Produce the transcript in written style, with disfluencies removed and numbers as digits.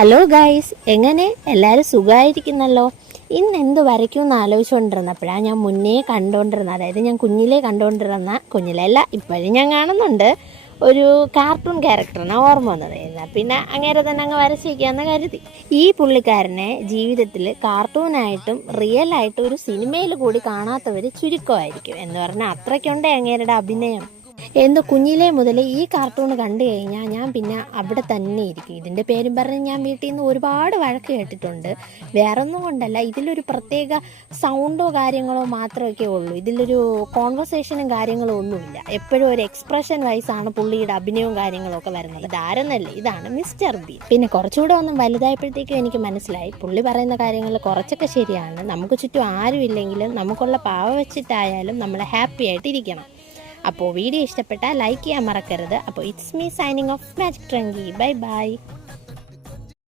Hello guys, എങ്ങനെ എല്ലാവരും സുഖമായിരിക്കുന്നല്ലോ. ഇന്ന് എന്ത് വരയ്ക്കുമെന്ന് ആലോചിച്ചുകൊണ്ടിരുന്നപ്പോഴാണ് ഞാൻ മുന്നേ കണ്ടുകൊണ്ടിരുന്നത്, അതായത് ഞാൻ കുഞ്ഞിലല്ല ഇപ്പോഴും ഞാൻ കാണുന്നുണ്ട്, ഒരു കാർട്ടൂൺ ക്യാരക്ടറിനെ ഓർമ്മ വന്നത്. എന്നാൽ പിന്നെ അങ്ങേരെ തന്നെ അങ്ങ് വരച്ചിരിക്കാമെന്ന് കരുതി. ഈ പുള്ളിക്കാരനെ ജീവിതത്തിൽ കാർട്ടൂണായിട്ടും റിയലായിട്ടും ഒരു സിനിമയിൽ കൂടി കാണാത്തവർ ചുരുക്കമായിരിക്കും. എന്ന് പറഞ്ഞാൽ അത്രയ്ക്കുണ്ട് അങ്ങേരുടെ അഭിനയം. കുഞ്ഞിലേ മുതൽ ഈ കാർട്ടൂൺ കണ്ടു കഴിഞ്ഞാൽ ഞാൻ പിന്നെ അവിടെ തന്നെ ഇരിക്കും. ഇതിൻ്റെ പേരും പറഞ്ഞ് ഞാൻ വീട്ടിൽ നിന്ന് ഒരുപാട് വഴക്ക് കേട്ടിട്ടുണ്ട്. വേറൊന്നും കൊണ്ടല്ല, ഇതിലൊരു പ്രത്യേക സൗണ്ടോ കാര്യങ്ങളോ മാത്രമൊക്കെ ഉള്ളൂ. ഇതിലൊരു കോൺവെർസേഷനും കാര്യങ്ങളും ഒന്നുമില്ല. എപ്പോഴും ഒരു എക്സ്പ്രഷൻ വൈസാണ് പുള്ളിയുടെ അഭിനയവും കാര്യങ്ങളും ഒക്കെ വരുന്നത്. ഇതാരെന്നല്ലേ, ഇതാണ് മിസ്റ്റർ ബീൻ. പിന്നെ കുറച്ചുകൂടെ ഒന്നും വലുതായപ്പോഴത്തേക്കും എനിക്ക് മനസ്സിലായി, പുള്ളി പറയുന്ന കാര്യങ്ങൾ കുറച്ചൊക്കെ ശരിയാണ്. നമുക്ക് ചുറ്റും ആരും ഇല്ലെങ്കിലും നമുക്കുള്ള പാവ വെച്ചിട്ടായാലും നമ്മൾ ഹാപ്പി ആയിട്ടിരിക്കണം. അപ്പോൾ വീഡിയോ ഇഷ്ടപ്പെട്ടാൽ ലൈക്ക് ചെയ്യാൻ മറക്കരുത്. അപ്പോൾ it's me signing off Magic Trunky. Bye by.